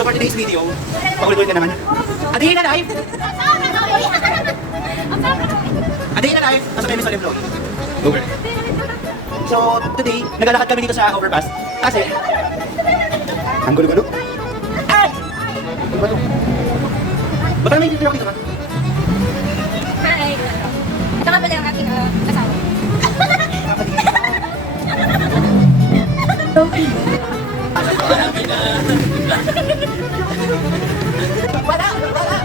So for today's video, pakulit ka naman. A day in a life! A day in a life! Nasa kayo sa vlog. Over. So today, naglalakad kami dito sa overpass. Kasi, ang gulo-gulo. Ay! Ano ba ito? Ba't may dito ka? Hi! Ito nga pala ang aking asawa. Wala! Wala!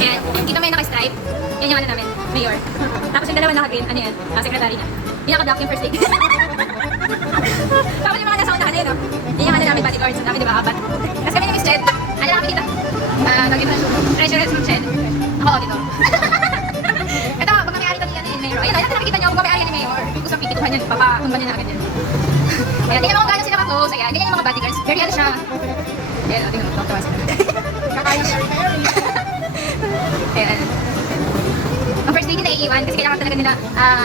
Ayan, dito may naka-stripe. Yan yung ano namin, mayor. Tapos yung dalawa naka-green, ano yan, secretary niya. Yung naka-black yung first lady. Tapos yung mga nasa unahan yun, no? Yan yung ano namin, bodyguards. Ang dami, di ba, apat. Tapos kami ni Miss Ched. Ano namin dito? Treasurer Miss Ched. Ako, auditor. Ito, pagmamayari ito ni Mayor. Ayun, ayun, nakikita niyo, pagmamayari ni Mayor. Gusto pipituhan yan, papatumban niya na agad yan. Ayan, tingnan mo kung gano'n sila ka-close. Ayan, ganyan yung mga bodyguards. Very ano siya. Ayan, tingnan mo, tawa sila. Kakaya siya. Ayan. Ang first lady na iiwan kasi kailangan talaga nila,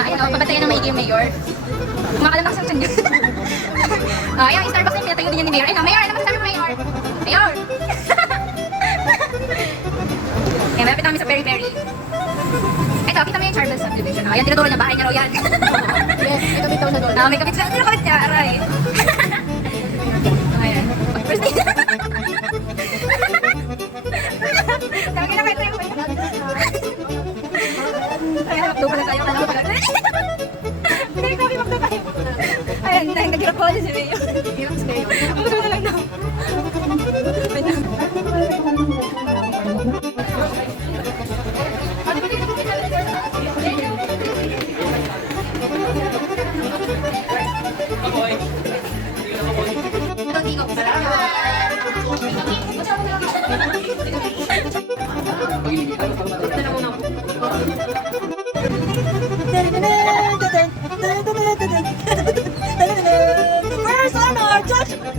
ayun o, babantayan ng maigi yung mayor. Kumakalamak sa tiyan niya. Ayan, yung Starbucks na yung pinatayo din yan ni Mayor. Ayun o, Mayor, ano masasabi mo, Mayor? Mayor! Ayan, malapit namin sa Peri Peri. Ito, kita mo yung Charles subdivision. Ayan, tinuturo niya, bahay niya raw yan. Yes, may kapit daw na doon. May kapit siya. Ano kapit niya? Aray. Ayan. First lady. Tawagin na kayo tayo. Ayan, magdo pala tayo. Alam ko pala. Hindi, kami magdo tayo. Ayan, nag-hirap ko si Mayo. Hirap si Mayo. Magdo na lang daw. Where's on our judgment?